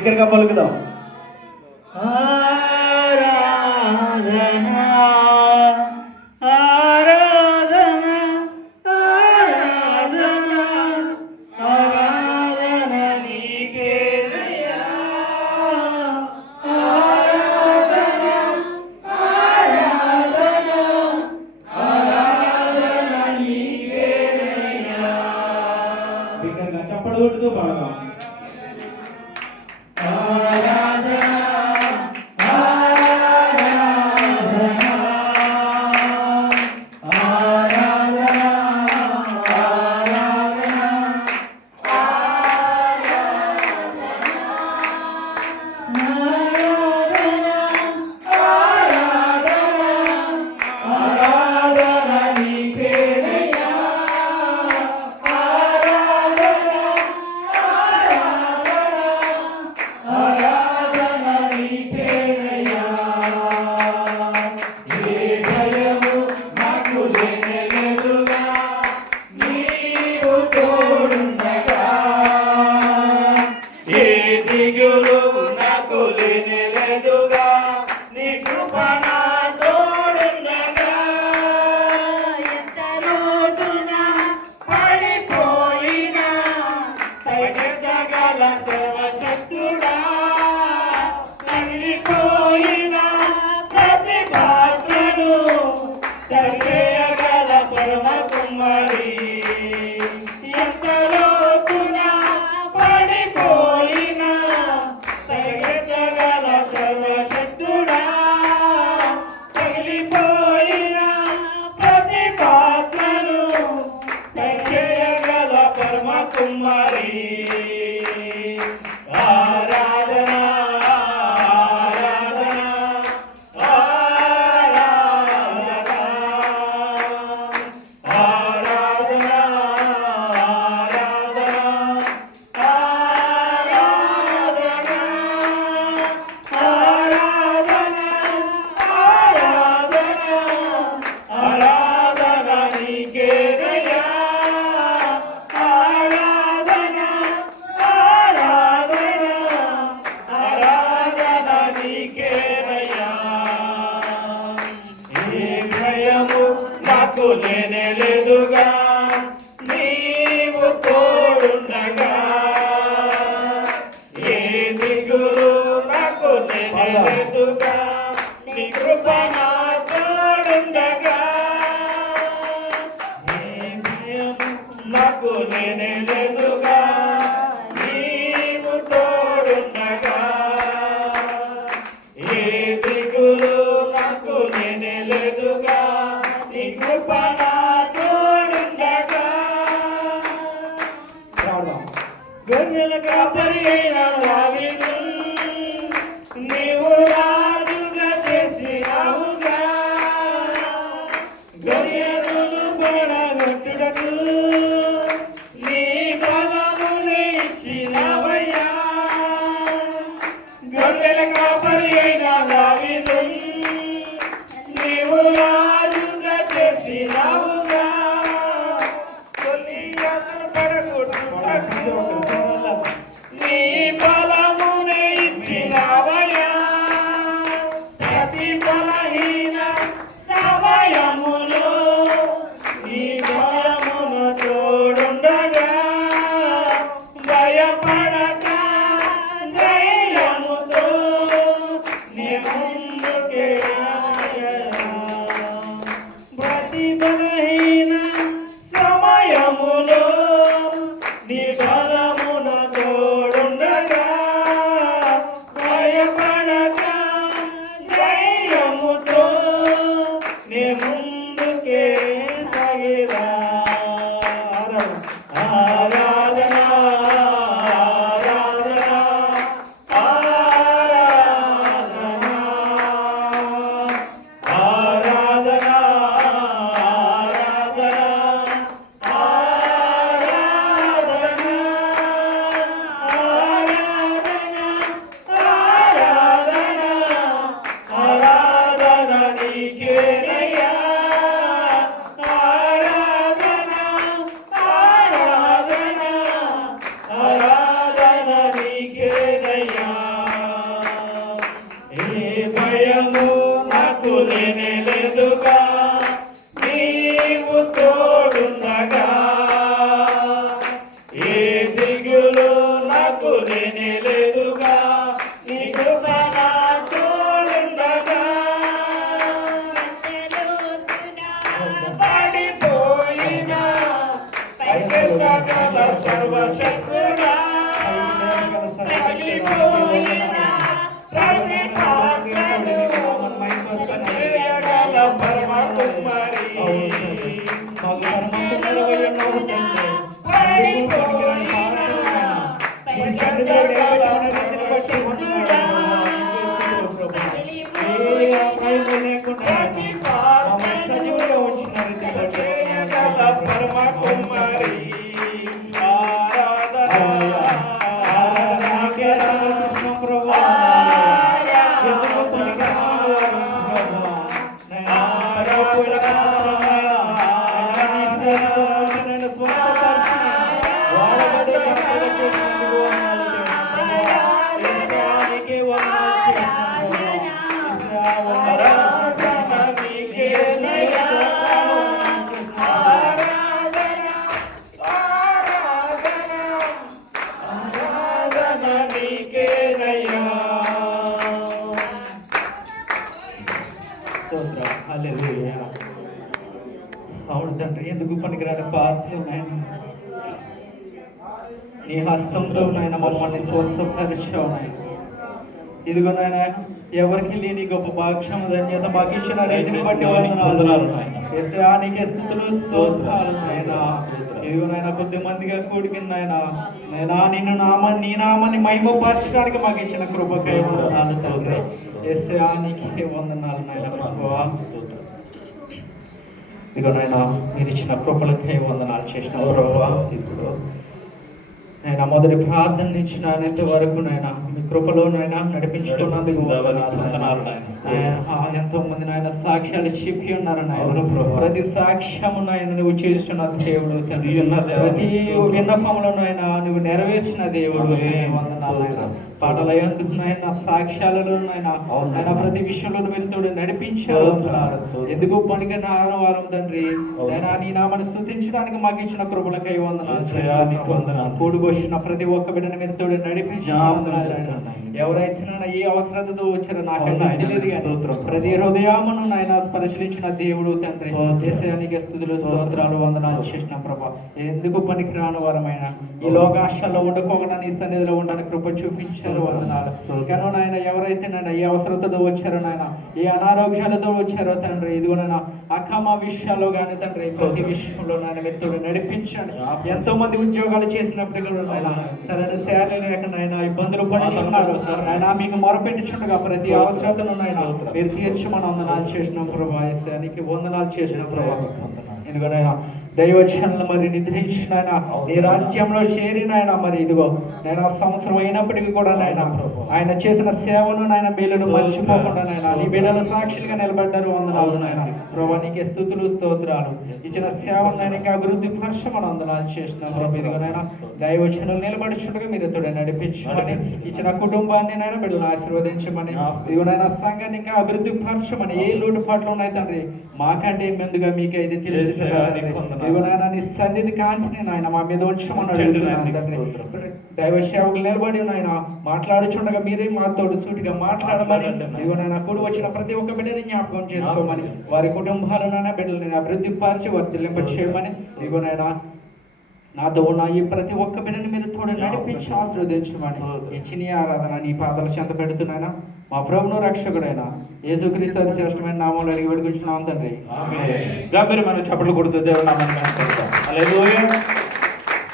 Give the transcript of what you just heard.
బిగ్గరగా పలుకుదాం. చప్పట్లు పాడతాం. లేదుగా నీవు తోడుండగా ఏ దిగులు నాకు లేదుగా నీ కృప నా తోడుండగా ఏ భయము నాకు లేదుగా నీవు తోడుండగా ఏ దిగులు నాకు లేదుగా నీ కృప నా తోడుండగా గొర్రెల కాపరి అయిన దావీదు నీవు రాజుగా చేసినావుగా గొర్రెలను పడగొట్టుటకు నీ బలమును ఇచ్చినావయ్యా గొర్రెల కాపరి అయిన దావీదు నీవు రాజుగా చేసినావుగా గొర్రెలను పడగొట్టుటకు నీ బలమును ఇచ్చినావయ్యా ప్రతి బలహీన సమయములో నీ బలమును తోడుండగా భయపడక ధైర్యముతో నీ ముందుకే ప్రతి బలహీన సమయములో నీ బలమును తోడుండగా భయపడక ధైర్యముతో నీ ముందుకే సాగిరా. ఆరాధన ఆరాధన ఆరాధన ఆరాధన ఆరాధన నీకేనయ్యా ఆరాధన సకల సర్వశక్తుడా తగిలిపోయిన ప్రతిపాదనలు చేయగల పరమ కుమారి పరమ కుమారి అవును తండ్రి, ఎందుకు పనికిరాని పాత్రలు నాయన నీ హస్తంలో నాయన మమ్మల్ని స్వస్థపరిచావు నాయన. ఇదిగో నాయన ఎవరికి లేని గొప్ప భాగ్యం ధన్యత మాకు ఇచ్చిన రీతిని బట్టి వందనాలు యేసయ్యా, నీకే స్తుతులు స్తోత్రాలు నాయన. ఇదిగో నాయన కొద్ది మందిగా కూడికి నాయన నిన్ను నీ నామాన్ని మహిమపరచడానికి మాకు ఇచ్చిన కృపకై వందనాలు తండ్రి. యేసయ్యా, నీకే వందనాలు నాయన ప్రభువా. ఇదిగో నాయన మీరు ఇచ్చిన కృపలకై వందనాలు చేసిన ప్రభువా. ఇప్పుడు నేను మొదటి ప్రార్థన నుంచి నాయన వరకు నాయన మీ కృపలో నాయన నడిపించుకున్నందుకు ఎంతో మంది నాయన సాక్ష్యాలు చెప్పి ఉన్నారు నాయన. ప్రతి సాక్ష్యము నాయన నువ్వు చేస్తున్న దేవుడు తండ్రి. ప్రతి విన్నపంలో నాయన నువ్వు నెరవేర్చిన దేవుడు వందనాలు నాయన. పాటల ఎందుకు నాయన సాక్ష్యాలలో నాయన ప్రతి విషయంలో వెళ్తాడు నడిపించారు. ఎందుకు పనికి ఆదివారం తండ్రి నాయన నీ నామని స్తుతించడానికి మాకు ఇచ్చిన కృపలకై వందనాలు. కూడుకొచ్చిన ప్రతి ఒక్క బిడ్డను వెళ్తాడు నడిపించారు. ఎవరైతే ఏ అవసరతతో వచ్చారో నాకైనా తెలియదు కానీ ప్రతి హృదయమును నాయన పరిశీలించిన దేవుడు తండ్రి. దేశానికి స్తుతులు స్తోత్రాలు వందనాలు చేసిన ప్రభ. ఎందుకు పనికి రాని వారమైన ఈ లోకాశాల్లో ఉండకోకుండా నీ సన్నిధిలో ఉండని కృప చూపించారు వందనాలు. కానీ నాయన ఎవరైతే నాయన ఏ అవసరతతో వచ్చారో నాయన ఏ అనారోగ్యాలతో వచ్చారో తండ్రి ఇదిగో నాయన అక్కమ విషయాల్లో కానీ తండ్రి ప్రతి విషయంలో నాయన వ్యక్తులు నడిపించండి. ఎంతో మంది ఉద్యోగాలు చేసినప్పటికీ నాయన సరైన శాలరీ లేక నాయన ఇబ్బందులు పడుతున్నారు నాయన. మీకు మొరపెట్టించుండగా ప్రతి అవసరతను నాయన మీరు తీర్చమని వందనాలు చేసిన ప్రభా. నీకు వందనాలు చేసిన ప్రభా. ఎందుకనైనా దైవజనులు మరి నిద్రించిన నీ రాజ్యంలో చేరినాయన మరి ఇదిగో నేను సంవత్సరం అయినప్పటికీ కూడా నాయన ఆయన చేసిన సేవను నాయన మేలును మర్చిపోకుండా నాయన నీ బిడ్డలు సాక్షులుగా నిలబడ్డారు వందనాలు నాయన. ప్రభా నీకే స్తుతులు స్తోత్రాలు. ఇచ్చిన సేవను నాయన ఇంకా అభివృద్ధి పరచమని వందనాలు చేసిన ప్రభు. ఇదిగోనైనా దైవజనులు నిలబడుచుండగా మీరు తోడు నడిపించమని ఇచ్చిన కుటుంబాన్ని నాయన బిడ్డలను ఆశీర్వదించమని ఇదిగోనైనా సంఘాన్ని ఇంకా అభివృద్ధి పరచమని. ఏ లోటుపాట్లు ఉన్నాయి తండ్రి మాకంటే ముందుగా మీకైతే తెలిసి ఇదిగోనైనా నీ సన్నిధి కాంటిని నాయన మా మీద ఉంచమన్నాడు. దైవ సేవకులు నిలబడి నాయన మాట్లాడుచుండగా మీరే మాతో సూటిగా మాట్లాడమని ఇదిగోనైనా కూడి వచ్చిన ప్రతి ఒక్క బిడ్డని జ్ఞాపకం చేసుకోమని వారి కుటుంబాలను బిడ్డలని అభివృద్ధి పరిచి వర్తిల్లింప చేయమని ఇదిగోనైనా నాతో ఉన్న ఈ ప్రతి ఒక్క బిడ్డని మీరు తోడు నడిపించి ఆశీర్వదించమని ఇచ్చిన ఆరాధన నీ పాదాల చెంత పెడుతున్నాయినా మా ప్రభువును రక్షకుడైన యేసుక్రీస్తు అతి శ్రేష్టమైన నామంలో అడిగి వేడుకుంటున్నాం తండ్రి. ఆమేన్. మనం చప్పట్లు కొడుతూ దేవుని నామాన్ని హల్లెలూయా.